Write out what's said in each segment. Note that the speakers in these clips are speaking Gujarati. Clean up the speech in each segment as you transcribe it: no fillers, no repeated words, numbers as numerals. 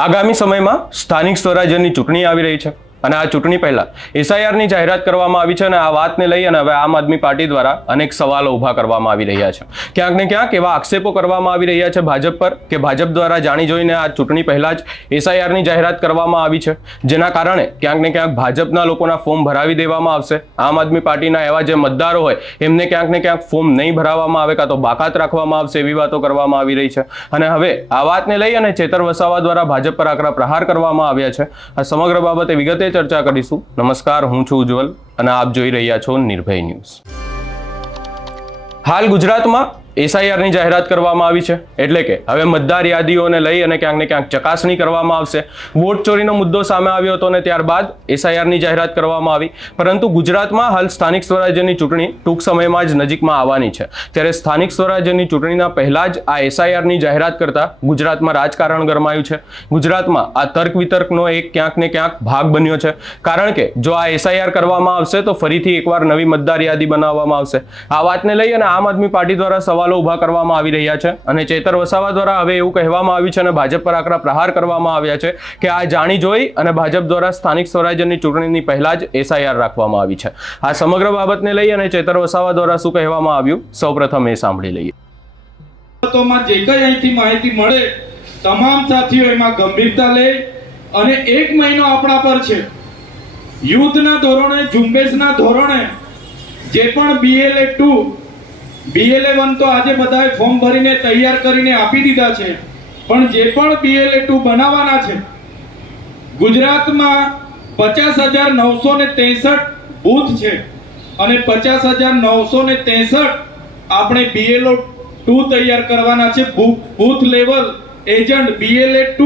આગામી સમયમાં સ્થાનિક સ્વરાજ્યની ચૂંટણી આવી રહી છે અને આ ચૂંટણી પહેલા એસઆઈઆરની જાહેરાત કરવામાં આવી છે અને આ વાતને લઈ અને હવે આમ આદમી પાર્ટી દ્વારા અનેક સવાલો ઊભા કરવામાં આવી રહ્યા છે। ક્યાંક ને ક્યાંક એવા આક્ષેપો કરવામાં આવી રહ્યા છે ભાજપ પર કે ભાજપ દ્વારા જાણી જોઈને આ ચૂંટણી પહેલા જ એસઆઈઆરની જાહેરાત કરવામાં આવી છે, જેના કારણે ક્યાંક ને ક્યાંક ભાજપના લોકોના ફોર્મ ભરાવી દેવામાં આવશે। આમ આદમી પાર્ટીના એવા જે મતદારો હોય એમને ક્યાંક ને ક્યાંક ફોર્મ નહીં ભરાવવામાં આવે કાં તો બાકાત રાખવામાં આવશે, એવી વાતો કરવામાં આવી રહી છે। અને હવે આ વાતને લઈ અને ચેતર વસાવા દ્વારા ભાજપ પર આકરા પ્રહાર કરવામાં આવ્યા છે। આ સમગ્ર બાબતે વિગતે ચર્ચા કરીશું। નમસ્કાર, હું છું ઉજ્જવલ અને આપ જોઈ રહ્યા છો નિર્ભય ન્યૂઝ। હાલ ગુજરાતમાં એસઆઈઆરની જાહેરાત કરવામાં આવી છે, એટલે કે હવે મતદાર યાદીઓને લઈ અને ક્યાંક ને ક્યાંક ચકાસણી કરવામાં આવશે। વોટ ચોરીનો મુદ્દો સામે આવ્યો હતો અને ત્યારબાદ એસઆઈઆરની જાહેરાત કરવામાં આવી, પરંતુ ગુજરાતમાં હાલ સ્થાનિક સ્વરાજ્યની ચૂંટણી ટૂંક સમયમાં જ નજીકમાં આવવાની છે। ત્યારે સ્થાનિક સ્વરાજ્યની ચૂંટણીના પહેલા જ આ એસઆઈઆરની જાહેરાત કરતા ગુજરાતમાં રાજકારણ ગરમાયું છે। ગુજરાતમાં આ તર્ક વિતર્કનો એક ક્યાંક ને ક્યાંક ભાગ બન્યો છે, કારણ કે જો આ એસઆઈઆર કરવામાં આવશે તો ફરીથી એકવાર નવી મતદાર યાદી બનાવવામાં આવશે। આ વાતને લઈ અને આમ આદમી પાર્ટી દ્વારા સવાલો ઉભા કરવામાં આવી રહ્યા છે અને ચેતર વસાવા દ્વારા હવે એવું કહેવામાં આવ્યું છે અને ભાજપ પર આકરા પ્રહાર કરવામાં આવ્યા છે કે આ જાણી જોઈ અને ભાજપ દ્વારા સ્થાનિક સ્વરાજ્યની ચૂંટણીની પહેલા જ એસઆઈઆર રાખવામાં આવી છે। આ સમગ્ર બાબતને લઈ અને ચેતર વસાવા દ્વારા શું કહેવામાં આવ્યું, સૌપ્રથમ એ સાંભળી લઈએ। જે કઈ અહીંથી માહિતી મળે તમામ સાથીઓ એમાં ગંભીરતા લે અને 1 મહિનો આપણા પર છે। યુદ્ધના ધોરણે, ઝુંબેશના ધોરણે જે પણ BLA2 BLA1 તો આજે બધાએ ફોર્મ ભરીને તૈયાર કરીને આપી દીધા છે, પણ જે પણ BLA2 બનાવવાના છે, ગુજરાતમાં 50,963 બૂથ છે અને 50,963 આપણે BLA2 તૈયાર કરવાના છે। બૂથ લેવલ એજન્ટ BLA2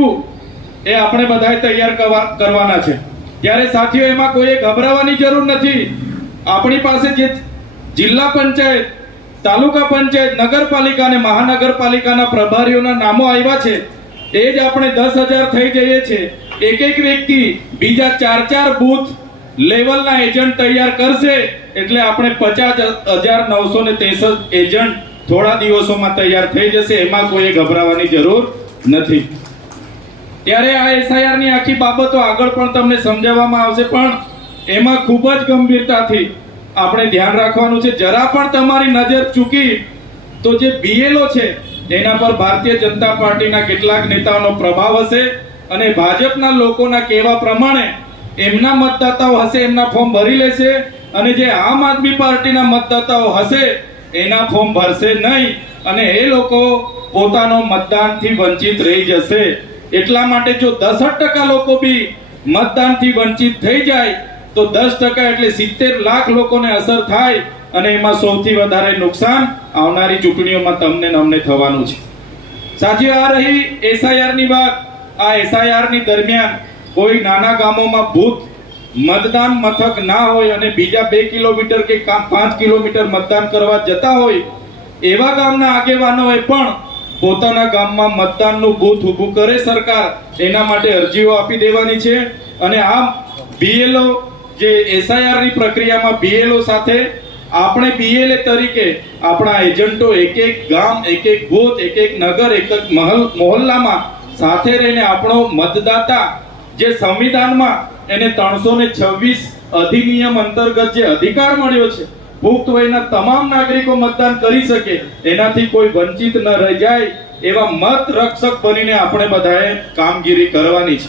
એ આપણે બધાએ તૈયાર કરવાના છે। ત્યારે સાથીઓ એમાં કોઈ ગભરાવાની જરૂર નથી। આપણી પાસે જે જિલ્લા પંચાયત, તાલુકા પંચાયત, નગરપાલિકા અને મહાનગરપાલિકાના પ્રભારીઓના નામો આવ્યા છે, એ જ આપણે 10,000 થઈ જઈએ છીએ। એક વ્યક્તિ બીજા 4 બૂથ લેવલના એજન્ટ તૈયાર કરશે એટલે આપણે 50,963 એજન્ટ થોડા દિવસોમાં તૈયાર થઈ જશે। એમાં કોઈ ગભરાવાની જરૂર નથી। ત્યારે આ એસઆઈઆર ની આખી બાબતો આગળ પણ તમને સમજાવવામાં આવશે, પણ એમાં ખૂબ જ ગંભીરતાથી આપણે ધ્યાન રાખવાનું છે। જરા પણ તમારી નજર ચૂકી તો જે BLO છે એના પર ભારતીય જનતા પાર્ટીના કેટલાક નેતાઓનો પ્રભાવ હશે અને ભાજપના લોકોના કહેવા પ્રમાણે એમના મતદાતાઓ હશે એમના ફોર્મ ભરી લેશે અને જે આમ આદમી પાર્ટીના મતદાતાઓ હશે એના ફોર્મ ભરશે નહીં અને એ લોકો પોતાનો મતદાનથી વંચિત રહી જશે। એટલા માટે જો 10% લોકો બી મતદાનથી વંચિત થઈ જાય તો 10% એટલે 70 લાખ લોકોને અસર થાય અને એમાં સૌથી વધારે નુકસાન આવનારી ચૂંટણીઓમાં તમને ને અમને થવાનું છે। સાથીઓ, આ રહી એસઆઈઆર ની વાત। આ એસઆઈઆર ની દરમિયાન કોઈ નાના ગામોમાં બૂથ મતદાન મથક ના હોય અને બીજા 2 કિલોમીટર કે 5 કિલોમીટર મતદાન કરવા જતા હોય એવા ગામના આગેવાનોએ પણ પોતાના ગામમાં મતદાનનું બૂથ ઊભું કરે સરકાર એના માટે અરજીઓ આપી દેવાની છે। અને આ BLO જે એસઆઈઆર ની પ્રક્રિયામાં BLO સાથે આપણે BLA તરીકે આપણા એજન્ટો એક ગામ, એક બૂથ, એક નગર, એક મહોલ્લામાં સાથે રહીને આપણો મતદાતા જે સંવિધાનમાં એને 326 અધિનિયમ અંતર્ગત જે અધિકાર મળ્યો છે, પુખ્ત વયના તમામ નાગરિકો મતદાન કરી શકે, એનાથી કોઈ વંચિત ન રહી જાય એવા મત રક્ષક બનીને આપણે બધાએ કામગીરી કરવાની છે।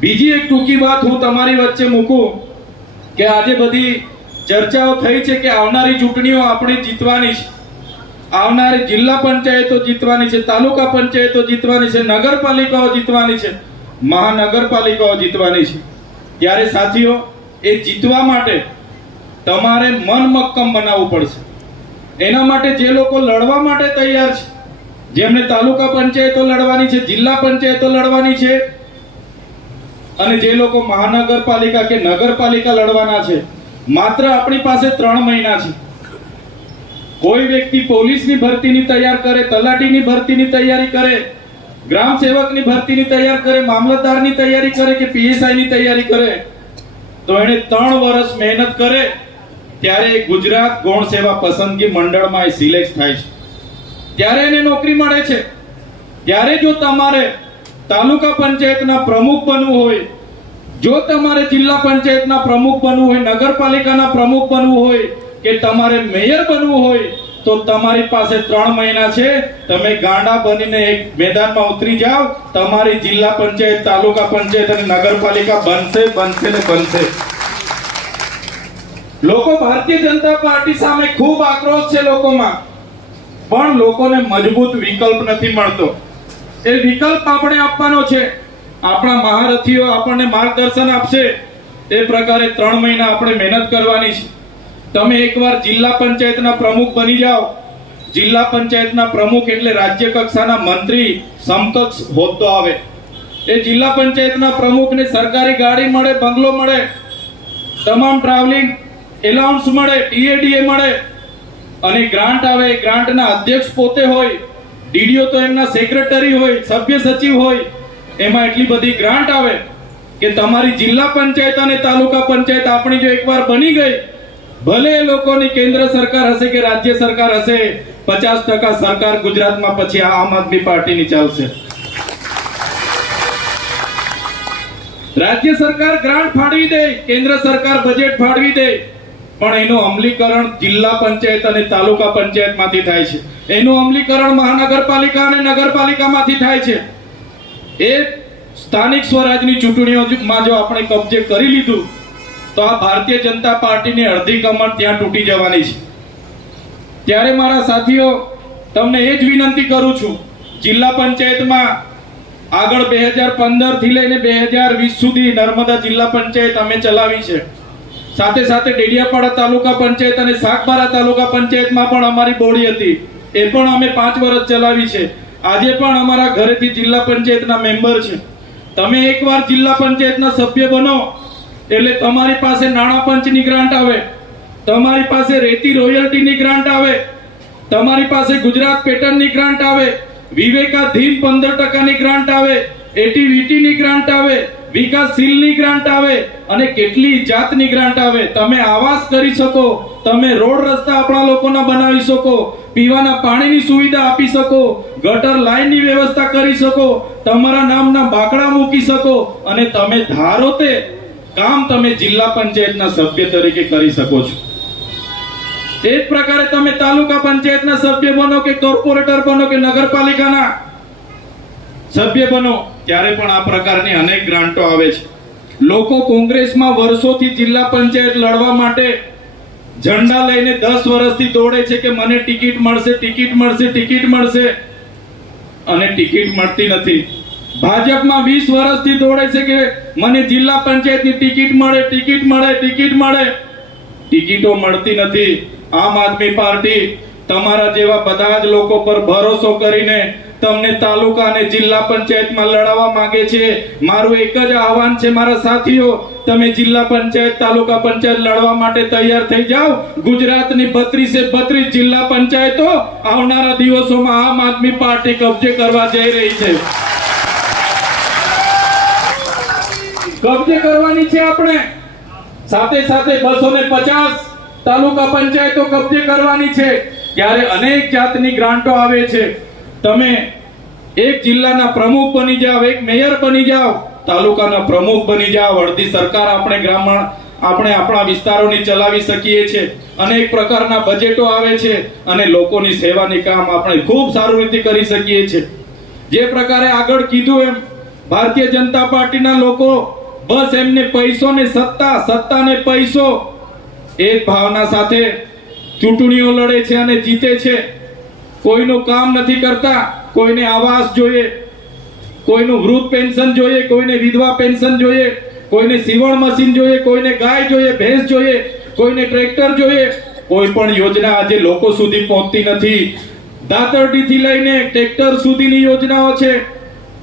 બીજી એક ટૂંકી વાત હું તમારી વચ્ચે મૂકું કે આજે બધી ચર્ચાઓ થઈ છે કે આવનારી ચૂંટણીઓ આપણે જીતવાની છે, આવનારી જિલ્લા પંચાયતો જીતવાની છે, તાલુકા પંચાયતો જીતવાની છે, નગરપાલિકાઓ જીતવાની છે, મહાનગરપાલિકાઓ જીતવાની છે। ત્યારે સાથીઓ, એ જીતવા માટે તમારે મન મક્કમ બનાવવું પડશે। એના માટે જે લોકો લડવા માટે તૈયાર છે, જેમને તાલુકા પંચાયતો લડવાની છે, જિલ્લા પંચાયતો લડવાની છે અને જે લોકો મહાનગરપાલિકા કે નગરપાલિકા લડવાના છે, માત્ર આપણી પાસે 3 મહિના છે। કોઈ વ્યક્તિ પોલીસની ભરતીની તૈયાર કરે, તલાટીની ભરતીની તૈયારી કરે, ગ્રામ સેવકની ભરતીની તૈયાર કરે, મામલતદારની તૈયારી કરે કે PSIની તૈયારી કરે તો એને 3 વર્ષ મહેનત કરે ત્યારે ગુજરાત ગૌણ સેવા પસંદગી મંડળમાં એ સિલેક્ટ થાય છે, ત્યારે એને નોકરી મળે છે। ત્યારે જો તમારે તાલુકા પંચાયતના પ્રમુખ બનવું હોય, જો તમારે જિલ્લા પંચાયતના પ્રમુખ બનવું હોય, નગરપાલિકાના પ્રમુખ બનવું હોય કે તમારે મેયર બનવું હોય તો તમારી પાસે 3 મહિના છે. તમે ગાંડા બનીને એક મેદાનમાં ઉતરી જાઓ, તમારી જિલ્લા પંચાયત, તાલુકા પંચાયત અને નગરપાલિકા બનશે ને બનશે. લોકો ભારતીય જનતા પાર્ટી સામે ખૂબ આક્રોશ છે લોકોમાં, પણ લોકોને મજબૂત વિકલ્પ નથી મળતો. એ વિકલ્પ આપણે આપવાનો છે. આપણા મહારથીઓ આપણને માર્ગદર્શન આપશે. એ પ્રકારે 3 મહિના આપણે મહેનત કરવાની છે. તમે એકવાર જિલ્લા પંચાયતના પ્રમુખ બની જાઓ. જિલ્લા પંચાયતના પ્રમુખ એટલે રાજ્ય કક્ષાના મંત્રી સમકક્ષ હોદ્દો આવે. એ જિલ્લા પંચાયતના પ્રમુખને સરકારી ગાડી મળે, બંગલો મળે, તમામ ટ્રાવેલિંગ એલાઉન્સ મળે, ટીએડીએ મળે અને ગ્રાન્ટ આવે. ગ્રાન્ટના અધ્યક્ષ પોતે હોય, ડીડીઓ તો એમના સેક્રેટરી હોય, સભ્ય સચિવ હોય. એમાં એટલી બધી ગ્રાન્ટ આવે કે તમારી જિલ્લા પંચાયત અને તાલુકા પંચાયત આપણી જો એકવાર બની ગઈ, ભલે એ લોકોની કેન્દ્ર સરકાર હશે કે રાજ્ય સરકાર હશે, 50% સરકાર ગુજરાતમાં પછી આમ આદમી પાર્ટીની ચાલશે. રાજ્ય સરકાર ગ્રાન્ટ ફાળવી દે, કેન્દ્ર સરકાર બજેટ ફાળવી દે, પણ એનું અમલીકરણ જિલ્લા પંચાયત અને તાલુકા પંચાયતમાંથી થાય છે. એનું અમલીકરણ મહાનગરપાલિકા અને નગરપાલિકામાંથી થાય છે. એ સ્થાનિક સ્વરાજની ચૂંટણીઓમાં જો આપણે કબજે કરી લીધું તો આ ભારતીય જનતા પાર્ટીની અડધી કમર ત્યાં તૂટી જવાની છે. ત્યારે મારા સાથીઓ, તમને એ જ વિનંતી કરું છું, જિલ્લા પંચાયતમાં આગળ 2015 થી લઈને 2020 સુધી નર્મદા જિલ્લા પંચાયત અમે ચલાવી છે. સાથે સાથે ડેડિયાપાડા તાલુકા પંચાયત અને સાગબારા તાલુકા પંચાયતમાં પણ અમારી બોડી હતી. એ પણ અમે 5 વર્ષ ચલાવી છે. આજે પણ અમારા ઘરેથી જિલ્લા પંચાયતના મેમ્બર છે. તમે એકવાર જિલ્લા પંચાયતના સભ્ય બનો એટલે તમારી પાસે નાણાં પંચની ગ્રાન્ટ આવે, તમારી પાસે રેતી રોયલ્ટીની ગ્રાન્ટ આવે, તમારી પાસે ગુજરાત પેટર્નની ગ્રાન્ટ આવે, વિવેકાધીન 15%ની ગ્રાન્ટ આવે, એટીવીટીની ગ્રાન્ટ આવે, વિકાસશીલની ગ્રાન્ટ આવે અને કેટલી જાતની ગ્રાન્ટ આવે. તમે આવાસ કરી શકો, તમે રોડ રસ્તા આપણા લોકોના બનાવી શકો, પીવાના પાણીની સુવિધા આપી શકો, ગટર લાઈનની વ્યવસ્થા કરી શકો, તમારા નામના બાકડા મૂકી શકો અને તમે ધારો તે કામ તમે જિલ્લા પંચાયતના સભ્ય તરીકે કરી શકો છો. એ જ પ્રકારે તમે તાલુકા પંચાયતના સભ્ય બનો કે કોર્પોરેટર બનો કે નગરપાલિકાના સભ્ય બનો, ત્યારે પણ આ પ્રકારની અનેક ગ્રાન્ટો આવે છે. લોકો કોંગ્રેસમાં વર્ષોથી જિલ્લા પંચાયત લડવા માટે ઝંડા લઈને 10 વર્ષથી દોડે છે કે મને ટિકિટ મળશે, ટિકિટ મળશે, ટિકિટ મળશે અને ટિકિટ મળતી નથી. ભાજપમાં 20 વર્ષથી દોડે છે કે મને જિલ્લા પંચાયતની ટિકિટ મળે, ટિકિટ મળે, ટિકિટ મળે. ટિકિટો મળતી નથી. આમ આદમી પાર્ટી તમારા જેવા બધા જ લોકો પર ભરોસો કરીને તમને તાલુકા અને જિલ્લા પંચાયતમાં લડાવવા માંગે છે. મારું એક જ આહવાન છે મારા સાથીઓ, તમે જિલ્લા પંચાયત, તાલુકા પંચાયત લડવા માટે તૈયાર થઈ જાઓ. ગુજરાતની 32 જિલ્લા પંચાયતો આવનારા દિવસોમાં આમ આદમી પાર્ટી કબજે કરવા જઈ રહી છે. કબજે કરવાની છે આપણે. સાથે સાથે 250 તાલુકા પંચાયતો કબજે કરવાની છે. ત્યારે અનેક જાતની ગ્રાન્ટો આવે છે. તમે એક જિલ્લાના પ્રમુખ બની જાઓ, એક મેયર બની જાઓ, તાલુકાના પ્રમુખ બની જાઓ. અડધી સરકાર આપણે આપણા વિસ્તારોની ચલાવી શકીએ છીએ. અનેક પ્રકારના બજેટો આવે છે અને લોકોની સેવાની કામ આપણે ખૂબ સારી રીતે કરી શકીએ છીએ. જે પ્રકારે આગળ કીધું એમ ભારતીય જનતા પાર્ટીના લોકો બસ એમને પૈસો ને સત્તા ને પૈસો એ ભાવના સાથે ચૂંટણીઓ લડે છે અને જીતે છે. કોઈનું કામ નથી કરતા. કોઈને આવાસ જોઈએ, કોઈનું વૃદ્ધ પેન્શન જોઈએ, કોઈને વિધવા પેન્શન જોઈએ, કોઈને સીવણ મશીન જોઈએ, કોઈને ગાય જોઈએ, ભેંસ જોઈએ, કોઈને ટ્રેક્ટર જોઈએ. કોઈ પણ યોજના આજે લોકો સુધી પહોંચતી નથી. દાતરડીથી લઈને ટ્રેક્ટર સુધીની યોજનાઓ છે.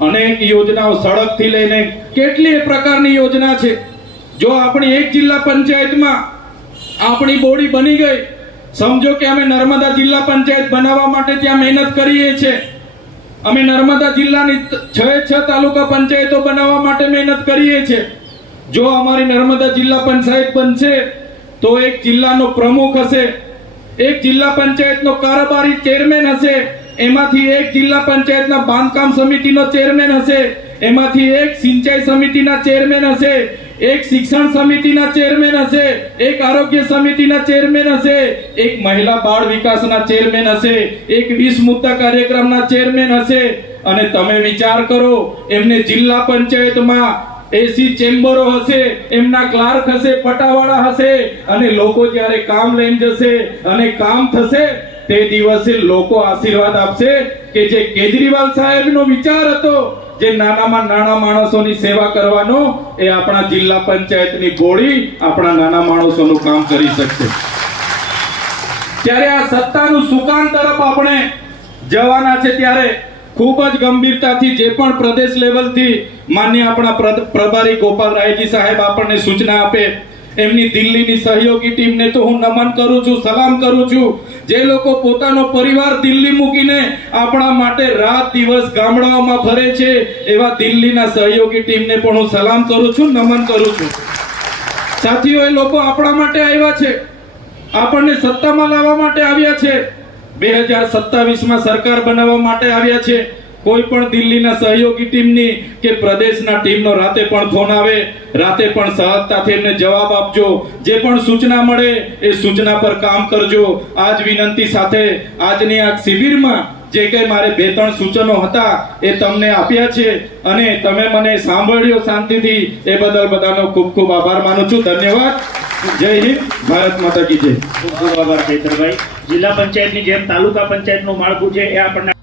અનેક યોજનાઓ સડકથી લઈને કેટલી પ્રકારની યોજના છે. જો આપણી એક જિલ્લા પંચાયતમાં આપણી બોડી બની ગઈ, સમજો કે અમે નર્મદા જિલ્લા પંચાયત બનાવવા માટે ત્યાં મહેનત કરીએ છીએ. અમે નર્મદા જિલ્લાની 6 તાલુકા પંચાયતો બનાવવા માટે મહેનત કરીએ છીએ. જો અમારી નર્મદા જિલ્લા પંચાયત બનશે તો એક જિલ્લાનો પ્રમુખ હશે, એક જિલ્લા પંચાયતનો કારોબારી ચેરમેન હશે, એમાંથી એક જિલ્લા પંચાયતના બાંધકામ સમિતિનો ચેરમેન હશે, એમાંથી એક સિંચાઈ સમિતિના ચેરમેન હશે, એક શિક્ષણ સમિતિના ચેરમેન હશે, એક આરોગ્ય સમિતિના ચેરમેન હશે, એક મહિલા બાળ વિકાસના ચેરમેન હશે, એક 20 મુદ્દા કાર્યક્રમના ચેરમેન હશે. અને તમે વિચાર કરો, એમને જિલ્લા પંચાયતમાં 80 ચેમ્બરો હશે, એમના ક્લાર્ક હશે, પટાવાળા હશે, અને લોકો જ્યારે કામ લઈને જશે અને કામ થશે તે દિવસે લોકો આશીર્વાદ આપશે કે જે કેજરીવાલ સાહેબનો વિચાર હતો, જે નાનામાં નાના માણસોની સેવા કરવાનો, એ આપણા જિલ્લા પંચાયતની ગોળી આપણા નાના માણસોનું કામ કરી શકશે. ત્યારે આ સત્તાનું સુકાન તરફ આપણે જવાના છે, ત્યારે ખૂબ જ ગંભીરતાથી જે પણ પ્રદેશ લેવલથી માન્ય આપણા પ્રભારી ગોપાલ રાયજી સાહેબ આપણને સૂચના આપે, એમની દિલ્હીની સહયોગી ટીમને તો હું નમન કરું છું, સલામ કરું છું. જે લોકો પોતાનો પરિવાર દિલ્હી મૂકીને આપણા માટે રાત દિવસ ગામડાઓમાં ફરે છે, એવા દિલ્હીના સહયોગી ટીમને પણ હું સલામ કરું છું, નમન કરું છું. સાથીઓ, એ લોકો આપણા માટે આવ્યા છે, આપણને સત્તામાં લાવવા માટે આવ્યા છે, 2027માં સરકાર બનાવવા માટે આવ્યા છે. કોઈ પણ દિલ્હીના સહયોગી ટીમની કે પ્રદેશના ટીમનો રાતે પણ ફોન આવે, રાતે પણ સહજતાથી એમને જવાબ આપજો. જે પણ સૂચના મળે એ સૂચના પર કામ કરજો. આજ વિનંતી સાથે આજની આ શિબિરમાં જે કંઈ મારે 2-3 સૂચનો હતા એ તમને આપ્યા છે, અને તમે મને સાંભળ્યો શાંતિથી, એ બદલ બધાનો ખૂબ ખૂબ આભાર માનું છું. ધન્યવાદ. જય હિન્દ, ભારત માતા કી જય. ખૂબ ખૂબ આભાર ચૈતરભાઈ. જિલ્લા પંચાયતની જેમ તાલુકા પંચાયતનું માળખું છે એ આપણને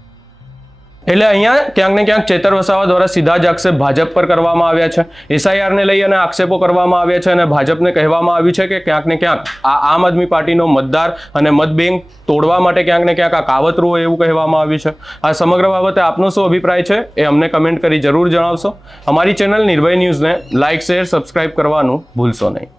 એટલે અહીંયા ક્યાંક ને ક્યાંક ચેતર વસાવા દ્વારા સીધા જ આક્ષેપ ભાજપ પર કરવામાં આવ્યા છે. એસઆઈઆરને લઈ અને આક્ષેપો કરવામાં આવ્યા છે, અને ભાજપને કહેવામાં આવ્યું છે કે ક્યાંક ને ક્યાંક આ આમ આદમી પાર્ટીનો મતદાર અને મત બેંક તોડવા માટે ક્યાંક ને ક્યાંક આ કાવતરું હોય એવું કહેવામાં આવ્યું છે. આ સમગ્ર બાબતે આપનો શું અભિપ્રાય છે એ અમને કમેન્ટ કરી જરૂર જણાવશો. અમારી ચેનલ નિર્ભય ન્યૂઝને લાઇક, શેર, સબસ્ક્રાઇબ કરવાનું ભૂલશો નહીં.